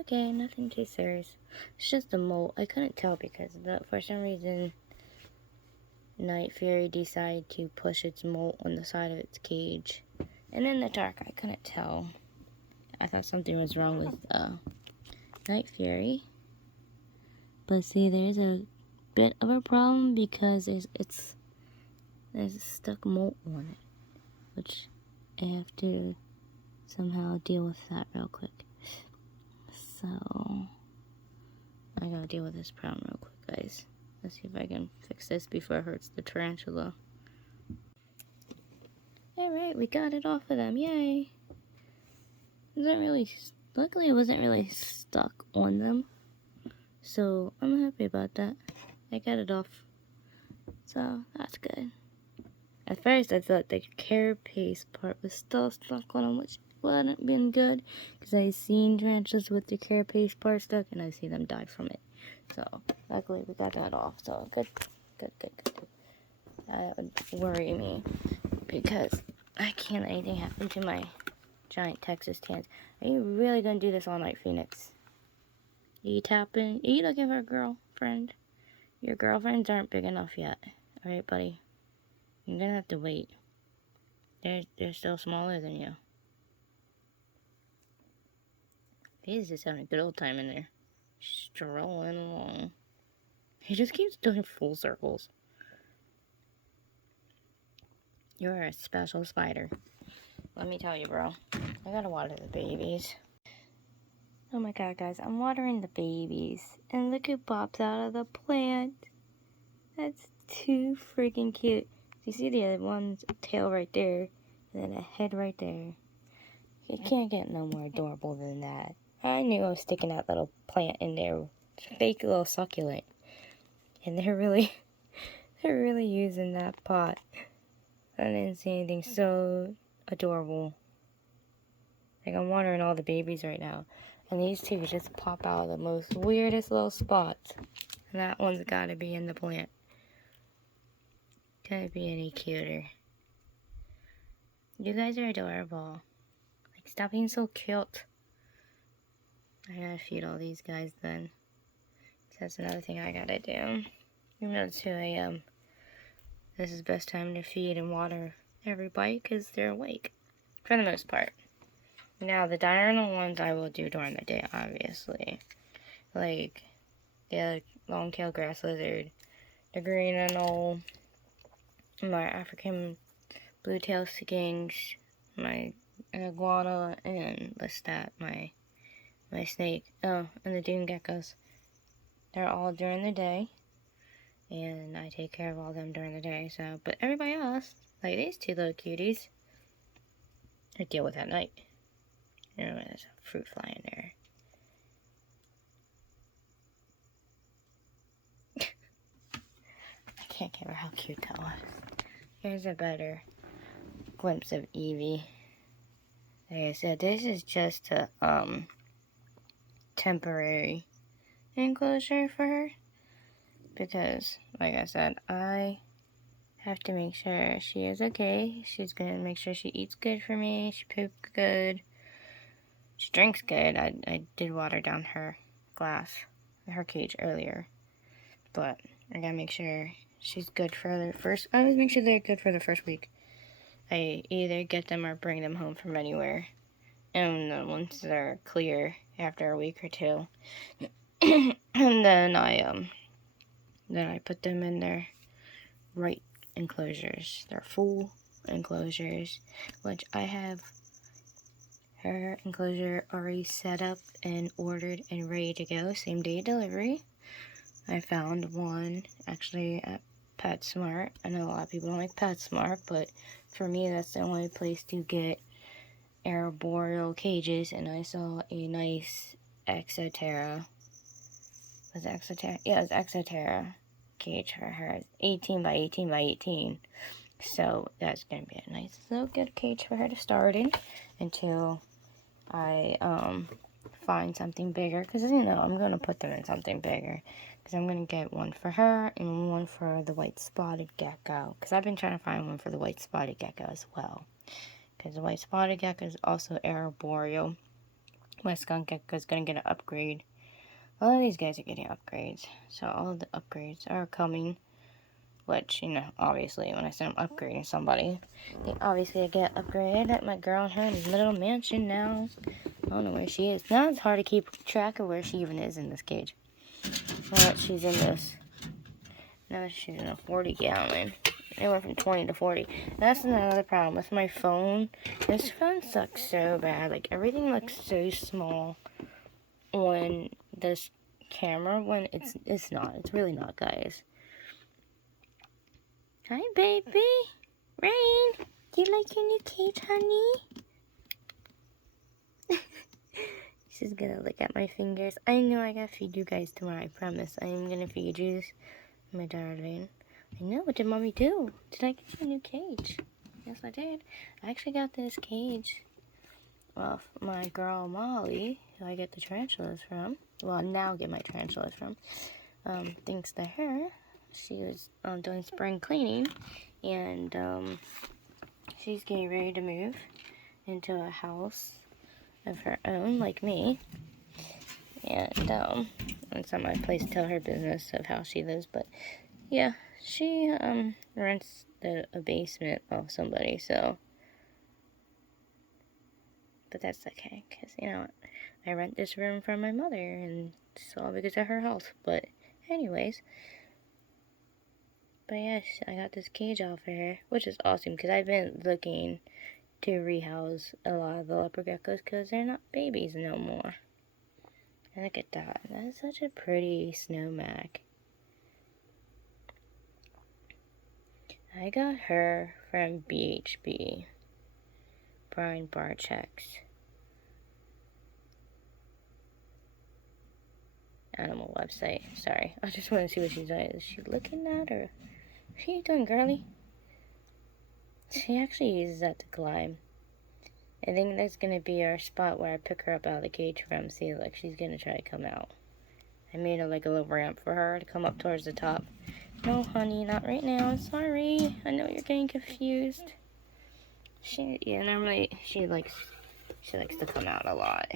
Okay, nothing too serious. It's just a molt. I couldn't tell because for some reason Night Fury decided to push its molt on the side of its cage. And in the dark, I couldn't tell. I thought something was wrong with Night Fury. But see, there's a bit of a problem because there's a stuck molt on it. Which I have to somehow deal with that real quick. So, I gotta deal with this problem real quick, guys. Let's see if I can fix this before it hurts the tarantula. Alright, we got it off of them, yay! Luckily it wasn't really stuck on them. So, I'm happy about that. I got it off. So, that's good. At first I thought the carapace part was still stuck on them, which wouldn't been good. Because I've seen tarantulas with the carapace part stuck and I see them die from it. So, luckily we got that off. So, good. That would worry me because I can't let anything happen to my giant Texas tans. Are you really gonna do this all night, Phoenix? Are you tapping? Are you looking for a girlfriend? Your girlfriends aren't big enough yet. Alright, buddy? You're gonna have to wait. They're still smaller than you. He's just having a good old time in there. Strolling along. He just keeps doing full circles. You're a special spider. Let me tell you, bro. I gotta water the babies. Oh my god, guys. I'm watering the babies. And look who pops out of the plant. That's too freaking cute. You see the other one's tail right there. And then a head right there. You can't get no more adorable than that. I knew I was sticking that little plant in there. Fake little succulent. And they're really using that pot. I didn't see anything so adorable. Like, I'm watering all the babies right now. And these two just pop out of the most weirdest little spots. And that one's gotta be in the plant. Couldn't be any cuter. You guys are adorable. Like, stop being so cute. I gotta feed all these guys then. So that's another thing I gotta do. Even though it's 2 a.m. This is the best time to feed and water everybody because they're awake. For the most part. Now, the diurnal ones I will do during the day, obviously. Like, the long-tailed grass lizard, the green anole, my African blue-tailed skinks, my iguana, and my snake. Oh, and the dune geckos. They're all during the day. And I take care of all them during the day, so. But everybody else, like these two little cuties, I deal with at night. You know, there's a fruit fly in there. I can't remember how cute that was. Here's a better glimpse of Evie. Like I said, this is just a temporary enclosure for her. Because, like I said, I have to make sure she is okay. She's gonna make sure she eats good for me. She poops good. She drinks good. I did water down her cage earlier. But I gotta make sure she's good for the first. I always make sure they're good for the first week. I either get them or bring them home from anywhere. And once they're clear after a week or two, and then I put them in their right enclosures. They're full enclosures, which I have her enclosure already set up and ordered and ready to go. Same day delivery. I found one actually at PetSmart. I know a lot of people don't like PetSmart, but for me that's the only place to get arboreal cages, and I saw a nice Exoterra. Was it Exoterra? Yeah, it was Exoterra cage for her. 18 by 18 by 18. So that's gonna be a nice little good cage for her to start in until I find something bigger, because you know I'm gonna put them in something bigger, because I'm gonna get one for her and one for the white spotted gecko, because I've been trying to find one for the white spotted gecko as well, because the white spotted gecko is also arboreal. My skunk gecko's gonna get an upgrade. All of these guys are getting upgrades. So all of the upgrades are coming. Which, you know, obviously, when I say I'm upgrading somebody, they obviously get upgraded. My girl in her little mansion now. I don't know where she is. Now it's hard to keep track of where she even is in this cage. Now that she's in this. Now that she's in a 40 gallon. It went from 20 to 40. That's another problem with my phone. This phone sucks so bad. Like, everything looks so small on this camera when it's not. It's really not, guys. Hi, baby. Rain, do you like your new cage, honey? She's gonna look at my fingers. I know I gotta feed you guys tomorrow, I promise. I am gonna feed you, my darling. I know, what did mommy do? Did I get you a new cage? Yes, I did. I actually got this cage off my girl Molly, who I get the tarantulas from. Well, I now get my tarantulas from. Thanks to her. She was doing spring cleaning, and she's getting ready to move into a house of her own, like me. And it's not my place to tell her business of how she lives, but yeah, she rents a basement of somebody, so. But that's okay, because, you know, I rent this room from my mother, and it's all because of her health. But anyways. But yes, I got this cage off of her, which is awesome, because I've been looking to rehouse a lot of the leopard geckos, because they're not babies no more. And look at that. That is such a pretty snow mac. I got her from BHB. Brian Barczyk's animal website. Sorry, I just want to see what she's doing. Is she looking at, or what are you doing, girly? She actually uses that to climb. I think that's gonna be our spot where I pick her up out of the cage from. See, like, she's gonna try to come out. I made a little ramp for her to come up towards the top. No, honey, not right now. I'm sorry. I know you're getting confused. Normally she likes to come out a lot.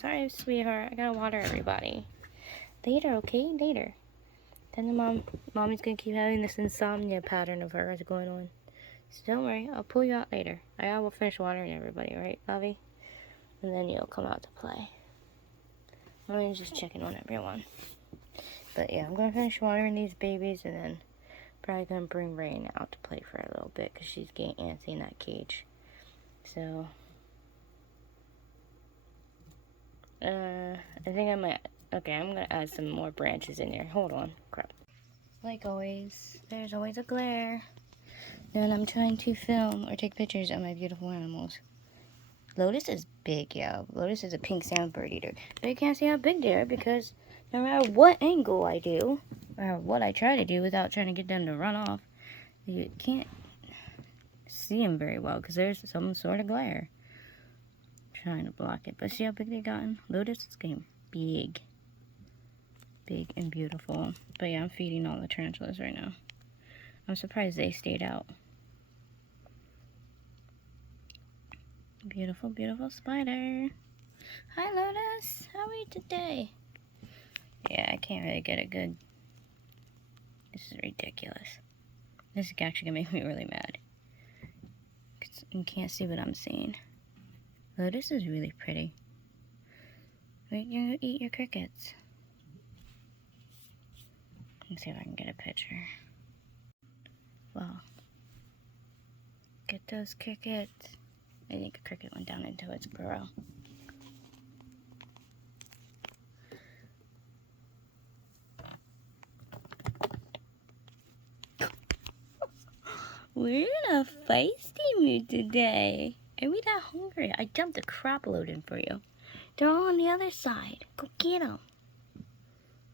Sorry, sweetheart. I gotta water everybody. Later, okay? Later. Then mommy's gonna keep having this insomnia pattern of hers going on. So don't worry, I'll pull you out later. I will finish watering everybody, right, Bobby? And then you'll come out to play. I'm just checking on everyone. But yeah, I'm gonna finish watering these babies, and then probably gonna bring Rain out to play for a little bit, because she's getting antsy in that cage. So, I think I might. Okay, I'm gonna add some more branches in there. Hold on. Crap. Like always, there's always a glare. Then I'm trying to film or take pictures of my beautiful animals. Lotus is big, yeah. Lotus is a pink sand bird eater. But you can't see how big they are, because no matter what angle I do, or what I try to do without trying to get them to run off, you can't see them very well, because there's some sort of glare. I'm trying to block it. But see how big they've gotten? Lotus is getting big. Big and beautiful. But yeah, I'm feeding all the tarantulas right now. I'm surprised they stayed out. Beautiful, beautiful spider. Hi, Lotus. How are you today? Yeah, I can't really get it good. This is ridiculous. This is actually gonna make me really mad. 'Cause you can't see what I'm seeing. Lotus is really pretty. Wait, you're gonna eat your crickets. Let's see if I can get a picture. Well, get those crickets. I think a cricket went down into its burrow. We're in a feisty mood today. Are we that hungry? I dumped a crap load in for you. They're all on the other side. Go get them.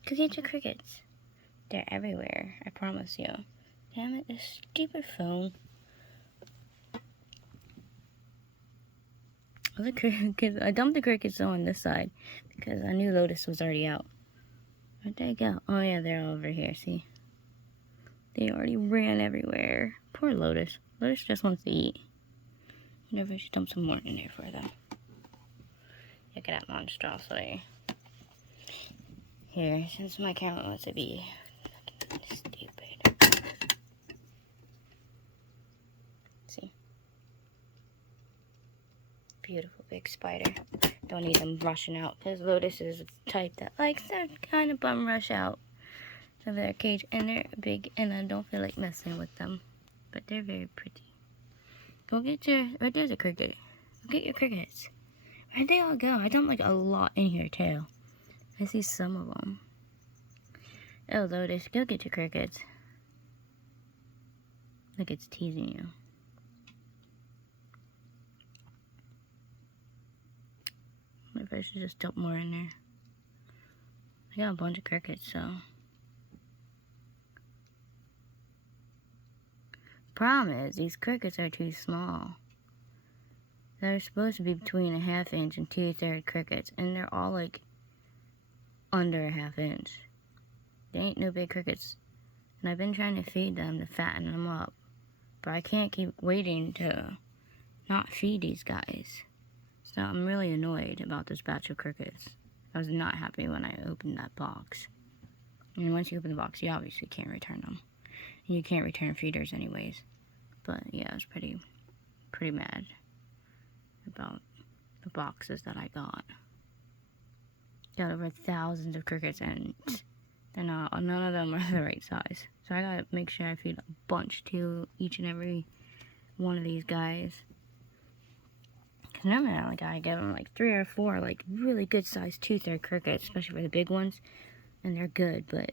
Go get your crickets. They're everywhere, I promise you. Damn it, this stupid phone. The crickets, I dumped the crickets on this side because I knew Lotus was already out. Where'd they go? Oh yeah, they're over here, see? They already ran everywhere. Poor Lotus. Lotus just wants to eat. Whenever she dump some more in there for them. Look at that monstrosity. Here, since my camera wants to be stupid. See? Beautiful big spider. Don't need them rushing out, because Lotus is the type that likes to kind of bum rush out of their cage, and they're big, and I don't feel like messing with them, but they're very pretty. Go get your, right there's a cricket. Go get your crickets. Where'd they all go? I dumped like a lot in here too. I see some of them. Oh, Lotus, go get your crickets. Look, it's teasing you. Maybe I should just dump more in there. I got a bunch of crickets, so. Problem is, these crickets are too small. They're supposed to be between a 1/2 inch and 2/3 crickets, and they're all like under a 1/2 inch. They ain't no big crickets, and I've been trying to feed them to fatten them up, but I can't keep waiting to not feed these guys. So I'm really annoyed about this batch of crickets. I was not happy when I opened that box. And once you open the box, you obviously can't return them. And you can't return feeders anyways. But yeah, I was pretty mad about the boxes that I got. Got over thousands of crickets, and they're not, none of them are the right size. So I gotta make sure I feed a bunch to each and every one of these guys. Cause normally I gotta give them like 3 or 4 like really good sized 2/3 crickets, especially for the big ones, and they're good. But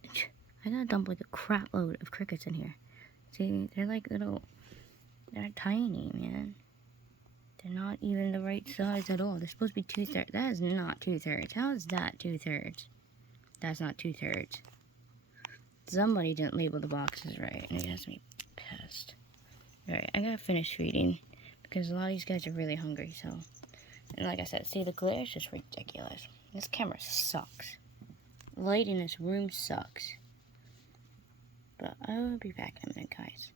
I gotta dump like a crap load of crickets in here. See, they're like little, they're tiny, man. They're not even the right size at all. They're supposed to be 2/3. That is not 2/3. How is that 2/3? That's not 2/3. Somebody didn't label the boxes right, and it has me pissed. Alright, I gotta finish feeding, because a lot of these guys are really hungry, so. And like I said, see, the glare is just ridiculous. This camera sucks. Light in this room sucks. But I will be back in a minute, guys.